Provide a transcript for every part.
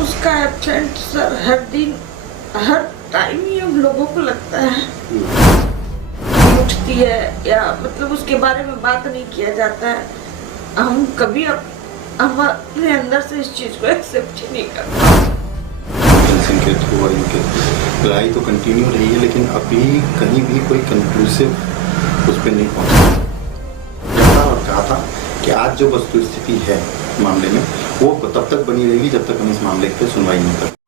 उसका absent sir हर दिन हर time ही हम लोगों को लगता है उठती है या मतलब उसके बारे में बात नहीं किया जाता है। हम कभी हम अपने अंदर से इस चीज को एक्सेप्ट ही नहीं करते। के थ्रू और इनके लड़ाई तो कंटिन्यू रही है, लेकिन अभी कहीं भी कोई कंक्लूसिव उस पर नहीं पहुंचा और कहा था कि आज जो वस्तु स्थिति है मामले में वो तब तक बनी रहेगी जब तक हम इस मामले पे सुनवाई नहीं करते।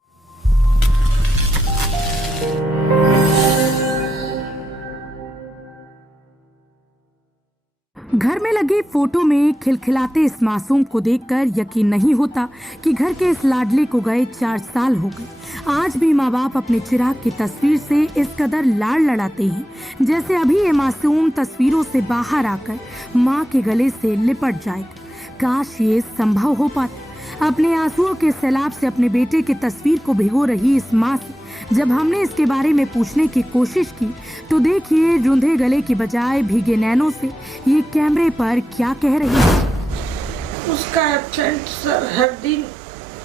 घर में लगी फोटो में खिलखिलाते इस मासूम को देखकर यकीन नहीं होता कि घर के इस लाडले को गए 4 साल हो गए। आज भी माँ बाप अपने चिराग की तस्वीर से इस कदर लाड़ लड़ाते हैं जैसे अभी ये मासूम तस्वीरों से बाहर आकर माँ के गले से लिपट जाएगा। काश ये संभव हो पाता। अपने आंसुओं के सैलाब से अपने बेटे की तस्वीर को भिगो रही इस माँ से जब हमने इसके बारे में पूछने की कोशिश की तो देखिए रूंधे गले की बजाय भीगे नैनों से ये कैमरे पर क्या कह रही है। उसका एब्सेंट सर हर दिन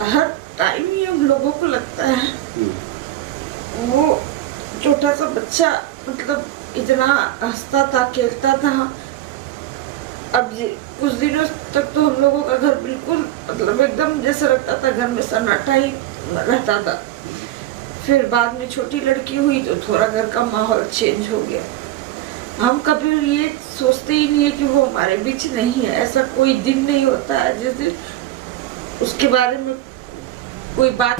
हर टाइम ही हम लोगों को लगता है वो छोटा सा बच्चा मतलब इतना हंसता था खेलता था। अब कुछ दिनों तक तो हम लोगों का घर बिल्कुल मतलब एकदम जैसे लगता था घर में सन्नाटा ही रहता था। फिर बाद में छोटी लड़की हुई तो थोड़ा घर का माहौल चेंज हो गया। हम कभी ये सोचते ही नहीं है कि वो हमारे बीच नहीं है। ऐसा कोई दिन नहीं होता है जिस दिन उसके बारे में कोई बात।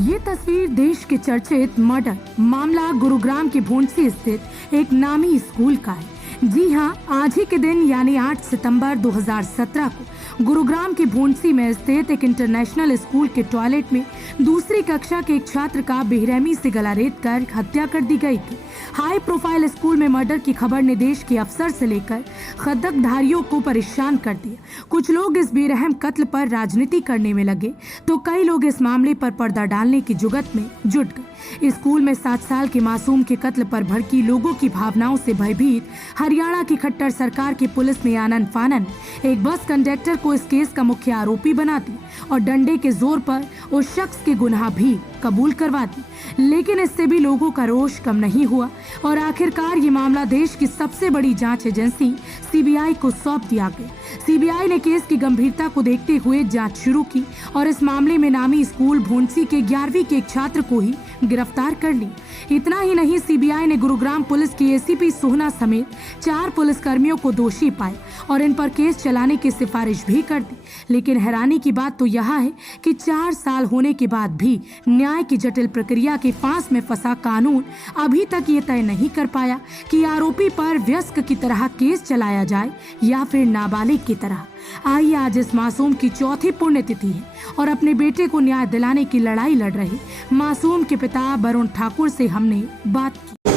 ये तस्वीर देश के चर्चित मर्डर मामला गुरुग्राम के भोंडसी स्थित एक नामी स्कूल का है। जी हाँ, आज ही के दिन यानी 8 सितंबर 2017 को गुरुग्राम के भोंडसी में स्थित एक इंटरनेशनल स्कूल के टॉयलेट में दूसरी कक्षा के एक छात्र का बेरहमी से गला रेत कर हत्या कर दी गई थी। हाई प्रोफाइल स्कूल में मर्डर की खबर ने देश के अफसर से लेकर खदकधारियों को परेशान कर दिया। कुछ लोग इस बेरहम कत्ल पर राजनीति करने में लगे तो कई लोग इस मामले पर पर्दा डालने की जुगत में जुट गए। स्कूल में 7 साल के मासूम के कत्ल पर भड़की लोगों की भावनाओं से भयभीत हरियाणा की खट्टर सरकार की पुलिस ने आनन फानन एक बस कंडक्टर को इस केस का मुख्य आरोपी बना दिया और डंडे के जोर पर उस शख्स के गुनाह भी कबूल करवा दी। लेकिन इससे भी लोगों का रोष कम नहीं हुआ और आखिरकार ये मामला देश की सबसे बड़ी जांच एजेंसी सीबीआई को सौंप दिया गया। सीबीआई ने केस की गंभीरता को देखते हुए जांच शुरू की और इस मामले में नामी स्कूल भोंडसी के 11वीं के एक छात्र को ही गिरफ्तार कर ली। इतना ही नहीं, सीबीआई ने गुरुग्राम पुलिस की एसीपी सोहना समेत 4 पुलिसकर्मियों को दोषी पाए और इन पर केस चलाने की सिफारिश भी कर दी। लेकिन हैरानी की बात तो यह है कि 4 साल होने के बाद भी न्याय की जटिल प्रक्रिया के फांस में फंसा कानून अभी तक ये तय नहीं कर पाया कि आरोपी पर वयस्क की तरह केस चलाया जाए या फिर नाबालिग की तरह। आइए आज इस मासूम की 4थी पुण्यतिथि है और अपने बेटे को न्याय दिलाने की लड़ाई लड़ रहे मासूम के पिता वरुण ठाकुर से हमने बात की।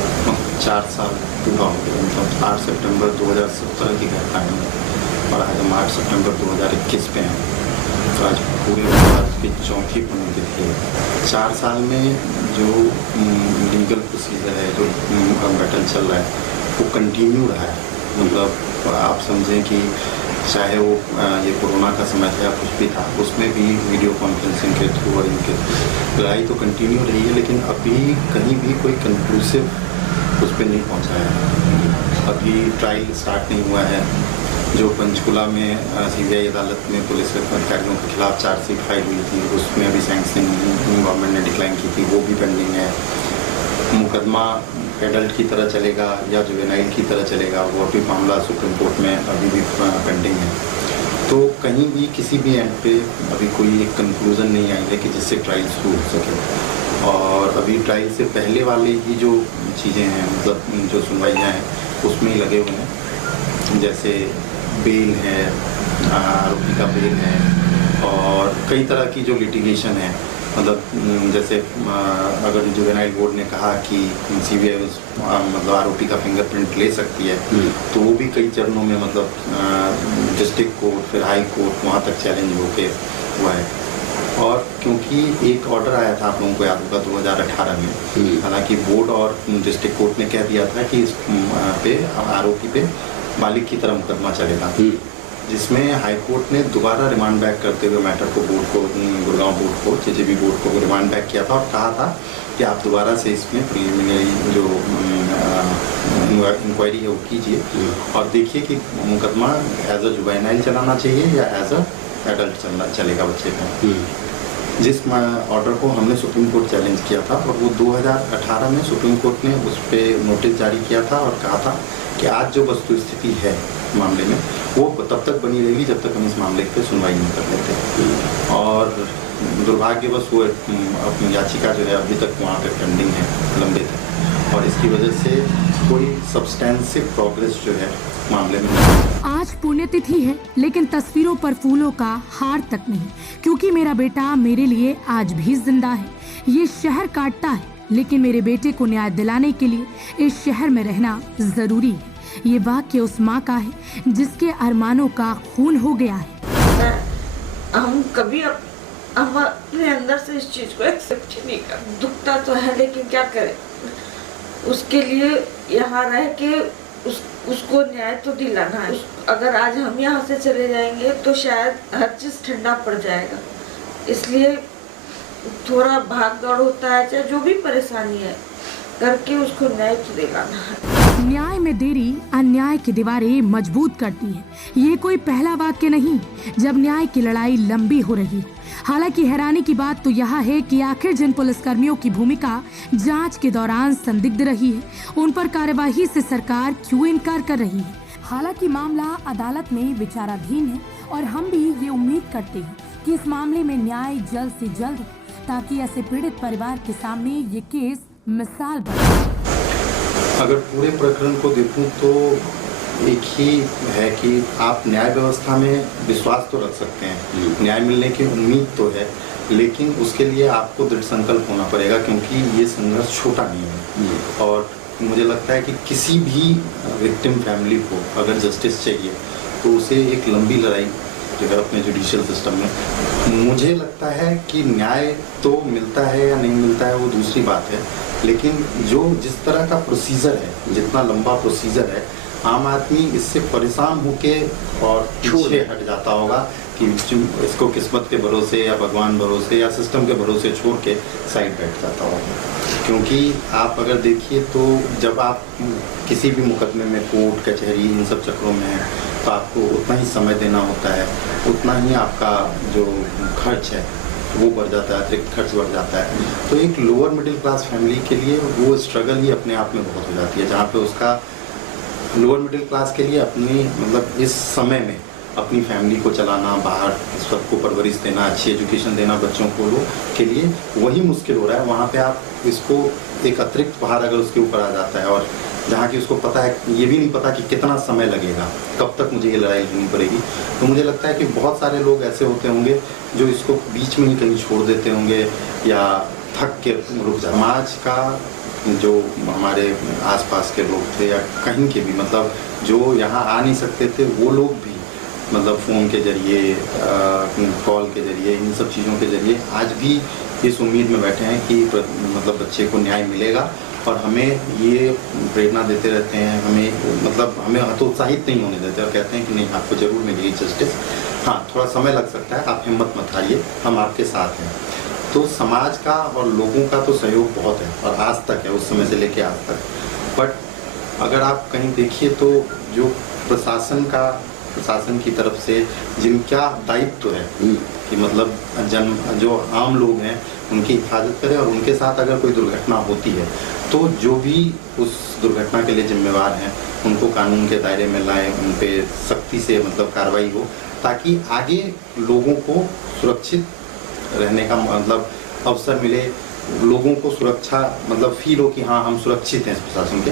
4 साल पूरा हो गया, मतलब 8 सितंबर 2017 की घटना है और आज हम 8 सितंबर 2021 पे हैं। तो आज पूरे भारत की 4थी पुण्यतिथि है। 4 साल में जो लीगल प्रोसीजर है, जो बैटल चल रहा है वो कंटिन्यू रहा है। मतलब आप समझें कि चाहे वो ये कोरोना का समय था या कुछ भी था, उसमें भी वीडियो कॉन्फ्रेंसिंग के थ्रू और इनके लड़ाई तो कंटिन्यू रही है, लेकिन अभी कहीं भी कोई कंक्लूसिव उस पर नहीं पहुंचा है। अभी ट्रायल स्टार्ट नहीं हुआ है। जो पंचकुला में सीबीआई अदालत में पुलिस अधिकारियों के खिलाफ चार्जशीट फाइल हुई थी, उसमें अभी सैंक्शनिंग गवर्नमेंट ने डिक्लाइन की थी, वो भी पेंडिंग है। मुकदमा एडल्ट की तरह चलेगा या जुवेनाइल की तरह चलेगा, वो अभी मामला सुप्रीम कोर्ट में अभी भी पेंडिंग है। तो कहीं भी किसी भी एंड पे अभी कोई एक कंक्लूजन नहीं आई है कि जिससे ट्रायल शुरू हो सके। और अभी ट्रायल से पहले वाली ही जो चीज़ें हैं, मतलब जो सुनवाइयाँ हैं, उसमें ही लगे हुए हैं। जैसे बेल है, आरोपी का बेल है और कई तरह की जो लिटिगेशन है। मतलब जैसे अगर जुवेनाइल बोर्ड ने कहा कि सीबीआई मतलब आरोपी का फिंगरप्रिंट ले सकती है, तो वो भी कई चरणों में मतलब डिस्ट्रिक्ट कोर्ट फिर हाई कोर्ट वहाँ तक चैलेंज होके हुआ है। और क्योंकि एक ऑर्डर आया था, आप लोगों को याद होगा 2018 में, हालांकि बोर्ड और डिस्ट्रिक्ट कोर्ट ने कह दिया था कि इस पे आरोपी पे मालिक की तरह मुकदमा चलेगा। जिसमें हाईकोर्ट ने दोबारा रिमांड बैक करते हुए मैटर को बोर्ड को, गुड़गांव बोर्ड को, जेजेबी बोर्ड को रिमांड बैक किया था और कहा था कि आप दोबारा से इसमें प्रिलिमिनरी जो इंक्वायरी है वो कीजिए और देखिए कि मुकदमा एज अ जुवेनाइल चलाना चाहिए या एज अ एडल्ट चलेगा बच्चे का। जिस ऑर्डर को हमने सुप्रीम कोर्ट चैलेंज किया था और वो 2018 में सुप्रीम कोर्ट ने उस पर नोटिस जारी किया था और कहा था कि आज जो वस्तु स्थिति है मामले में वो तब तक बनी रहेगी जब तक हम इस मामले पे सुनवाई नहीं कर लेते। और दुर्भाग्यवश वो अपनी याचिका जो है अभी तक वहाँ पे पेंडिंग है, लंबित है और इसकी वजह से कोई सब्सटेंसिव प्रोग्रेस जो है मामले में। आज पुण्यतिथि है लेकिन तस्वीरों पर फूलों का हार तक नहीं, क्योंकि मेरा बेटा मेरे लिए आज भी जिंदा है। ये शहर काटता है लेकिन मेरे बेटे को न्याय दिलाने के लिए इस शहर में रहना जरूरी है। ये वाक्य उस माँ का है जिसके अरमानों का खून हो गया है। हम कभी हम अपने अंदर से इस चीज को एक्सेप्ट ही नहीं कर, दुखता तो है लेकिन क्या करें, उसके लिए यहाँ रह के उसको न्याय तो दिलाना है। अगर आज हम यहाँ से चले जाएंगे तो शायद हर चीज ठंडा पड़ जाएगा, इसलिए थोड़ा भाग दौड़ होता है, चाहे जो भी परेशानी है करके उसको न्याय तो दिलाना है। न्याय में देरी अन्याय की दीवारें मजबूत करती है। ये कोई पहला वाक्य नहीं जब न्याय की लड़ाई लंबी हो रही है। हालांकि हैरानी की बात तो यह है कि आखिर जिन पुलिसकर्मियों की भूमिका जांच के दौरान संदिग्ध रही है, उन पर कार्यवाही से सरकार क्यों इनकार कर रही है। हालांकि मामला अदालत में विचाराधीन है और हम भी ये उम्मीद करते हैं कि इस मामले में न्याय जल्द से जल्द हो, ताकि ऐसे पीड़ित परिवार के सामने ये केस मिसाल बने। अगर पूरे प्रकरण को देखूं तो एक ही है कि आप न्याय व्यवस्था में विश्वास तो रख सकते हैं, न्याय मिलने की उम्मीद तो है, लेकिन उसके लिए आपको दृढ़ संकल्प होना पड़ेगा क्योंकि ये संघर्ष छोटा नहीं है। और मुझे लगता है कि किसी भी विक्टिम फैमिली को अगर जस्टिस चाहिए तो उसे एक लंबी लड़ाई जो है अपने जुडिशियल सिस्टम में, मुझे लगता है कि न्याय तो मिलता है या नहीं मिलता है वो दूसरी बात है, लेकिन जो जिस तरह का प्रोसीजर है, जितना लंबा प्रोसीजर है, आम आदमी इससे परेशान होके और पीछे हट जाता होगा कि इसको किस्मत के भरोसे या भगवान भरोसे या सिस्टम के भरोसे छोड़ के साइड बैठ जाता होगा। क्योंकि आप अगर देखिए तो जब आप किसी भी मुकदमे में कोर्ट कचहरी इन सब चक्रों में हैं तो आपको उतना ही समय देना होता है, उतना ही आपका जो खर्च है वो बढ़ जाता है, अतिरिक्त खर्च बढ़ जाता है। तो एक लोअर मिडिल क्लास फैमिली के लिए वो स्ट्रगल ही अपने आप में बहुत हो जाती है, जहाँ पे उसका लोअर मिडिल क्लास के लिए अपनी मतलब इस समय में अपनी फैमिली को चलाना, बाहर सबको परवरिश देना, अच्छी एजुकेशन देना बच्चों को के लिए वही मुश्किल हो रहा है। वहाँ पे आप इसको एक अतिरिक्त भार अगर उसके ऊपर आ जाता है और जहाँ की उसको पता है, ये भी नहीं पता कि कितना समय लगेगा, कब तक मुझे ये लड़ाई लड़नी पड़ेगी, तो मुझे लगता है कि बहुत सारे लोग ऐसे होते होंगे जो इसको बीच में ही कहीं छोड़ देते होंगे या थक के रुक जाते। समाज का जो हमारे आसपास के लोग थे या कहीं के भी मतलब जो यहाँ आ नहीं सकते थे वो लोग भी मतलब फ़ोन के जरिए, कॉल के जरिए, इन सब चीज़ों के जरिए आज भी इस उम्मीद में बैठे हैं कि मतलब बच्चे को न्याय मिलेगा और हमें ये प्रेरणा देते रहते हैं, हमें हतोत्साहित नहीं होने देते और कहते हैं कि नहीं आपको ज़रूर मिलेगी जस्टिस। हाँ, थोड़ा समय लग सकता है, आप हिम्मत मत हारिए, हम आपके साथ हैं। तो समाज का और लोगों का तो सहयोग बहुत है और आज तक है, उस समय से लेके आज तक। बट अगर आप कहीं देखिए तो जो प्रशासन की तरफ से जिनका दायित्व है कि मतलब जो आम लोग हैं उनकी हिफाजत करें और उनके साथ अगर कोई दुर्घटना होती है तो जो भी उस दुर्घटना के लिए जिम्मेवार हैं उनको कानून के दायरे में लाएं, उन पे सख्ती से मतलब कार्रवाई हो ताकि आगे लोगों को सुरक्षित रहने का मतलब अवसर मिले, लोगों को सुरक्षा मतलब फील हो कि हाँ हम सुरक्षित हैं इस प्रशासन के।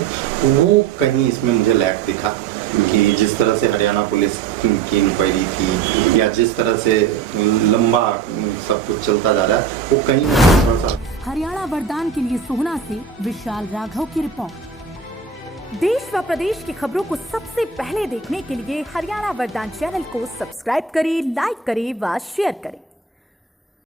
वो कहीं इसमें मुझे लैक दिखा कि जिस तरह से हरियाणा पुलिस की इंक्वायरी थी या जिस तरह से लंबा सब कुछ चलता जा रहा है वो कहीं थोड़ा सा। हरियाणा वरदान के लिए सोहना से विशाल राघव की रिपोर्ट। देश व प्रदेश की खबरों को सबसे पहले देखने के लिए हरियाणा वरदान चैनल को सब्सक्राइब करें, लाइक करें व शेयर करें।